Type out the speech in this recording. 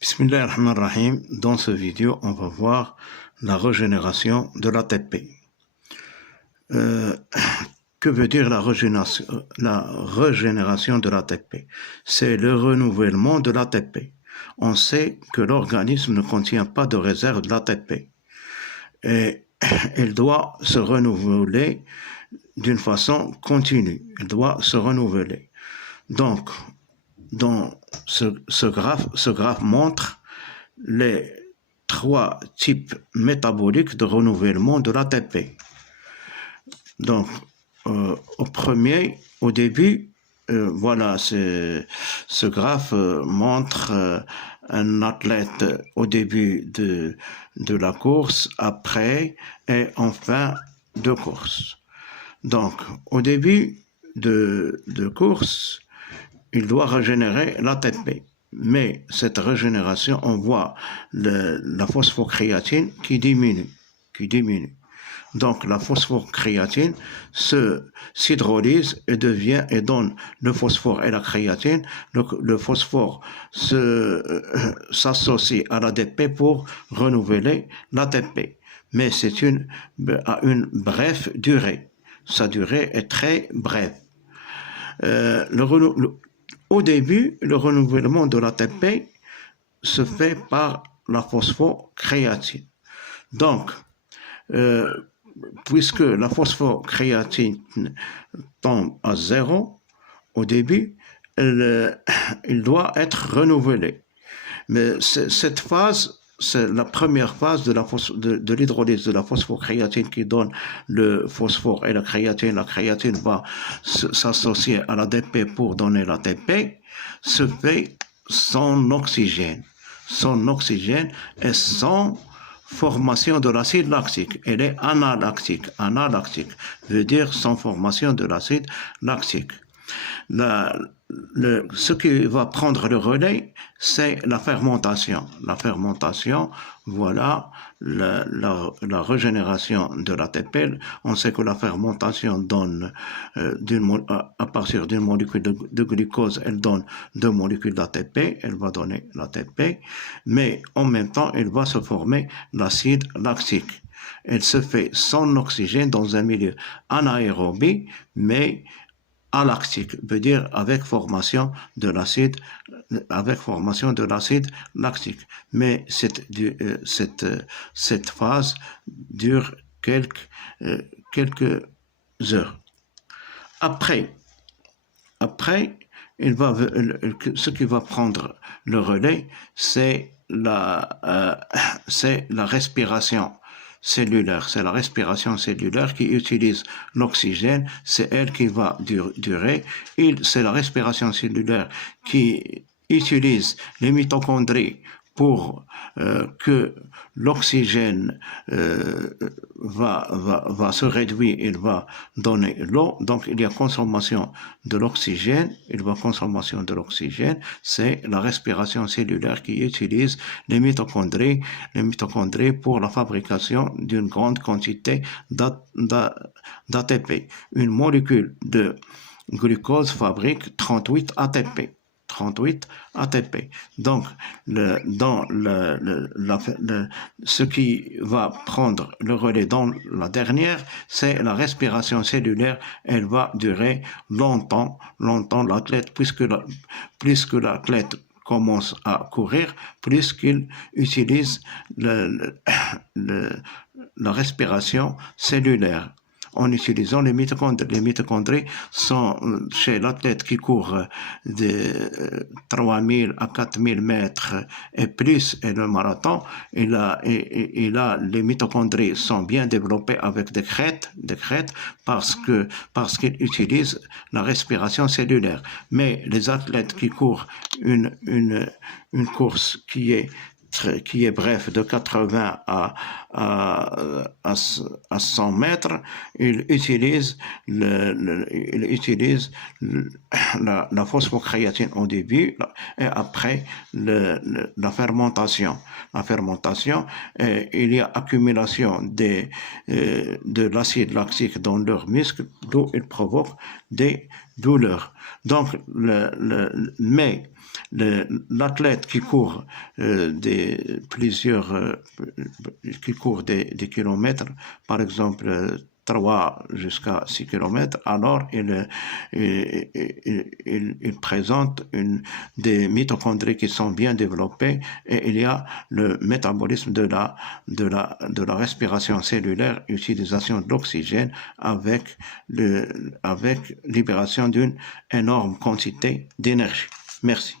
Bismillahirrahmanirrahim. Dans ce vidéo, on va voir la régénération de l'ATP. Que veut dire la régénération de l'ATP? C'est le renouvellement de l'ATP. On sait que l'organisme ne contient pas de réserve de l'ATP et il doit se renouveler d'une façon continue. Il doit se renouveler. Donc, dans ce graphe montre les trois types métaboliques de renouvellement de l'ATP. Donc, au début, voilà, ce graphe montre un athlète au début de la course, après et en fin de course. Donc, au début de course, il doit régénérer l'ATP. Mais cette régénération, on voit la phosphocréatine qui diminue. Donc la phosphocréatine s'hydrolyse et donne le phosphore et la créatine. Le phosphore s'associe à l'ATP pour renouveler l'ATP. Mais c'est à une brève durée. Sa durée est très brève. Au début, le renouvellement de l'ATP se fait par la phosphocréatine. Donc, puisque la phosphocréatine tombe à 0 au début, il doit être renouvelé. Mais cette phase, c'est la première phase de l'hydrolyse de la phosphocréatine qui donne le phosphore et la créatine. La créatine va s'associer à l'ADP pour donner l'ATP, se fait sans oxygène. Sans oxygène et sans formation de l'acide lactique. Elle est analactique. Analactique veut dire sans formation de l'acide lactique. Ce qui va prendre le relais, c'est la fermentation. La fermentation, voilà la régénération de l'ATP. On sait que la fermentation donne, à partir d'une molécule de glucose, elle donne 2 molécules d'ATP, elle va donner l'ATP, mais en même temps, elle va se former l'acide lactique. Elle se fait sans oxygène dans un milieu anaérobie, mais alactique veut dire avec formation de l'acide lactique. Mais cette phase dure quelques heures. Après, ce qui va prendre le relais, c'est la respiration cellulaire. C'est la respiration cellulaire qui utilise l'oxygène, c'est elle qui va durer. C'est la respiration cellulaire qui utilise les mitochondries pour que l'oxygène va se réduire, il va donner l'eau, donc il y a consommation de l'oxygène, c'est la respiration cellulaire qui utilise les mitochondries pour la fabrication d'une grande quantité d'ATP. Une molécule de glucose fabrique 38 ATP. Donc, ce qui va prendre le relais dans la dernière, c'est la respiration cellulaire. Elle va durer longtemps, l'athlète, puisque l'athlète commence à courir, plus qu'il utilise la respiration cellulaire en utilisant les mitochondries. Les mitochondries sont chez l'athlète qui court de 3000 à 4000 mètres et plus, et le marathon, les mitochondries sont bien développées avec des crêtes, parce qu'ils utilisent la respiration cellulaire. Mais les athlètes qui courent une course qui est bref, de 80 à 100 mètres, il utilise la phosphocréatine au début et après la fermentation. Il y a accumulation de l'acide lactique dans leurs muscles, d'où il provoque des douleurs. Donc, mais l'athlète qui court qui court des kilomètres, par exemple 3 jusqu'à 6 kilomètres, alors il présente des mitochondries qui sont bien développées et il y a le métabolisme de la respiration cellulaire, utilisation de l'oxygène avec libération d'une énorme quantité d'énergie. Merci.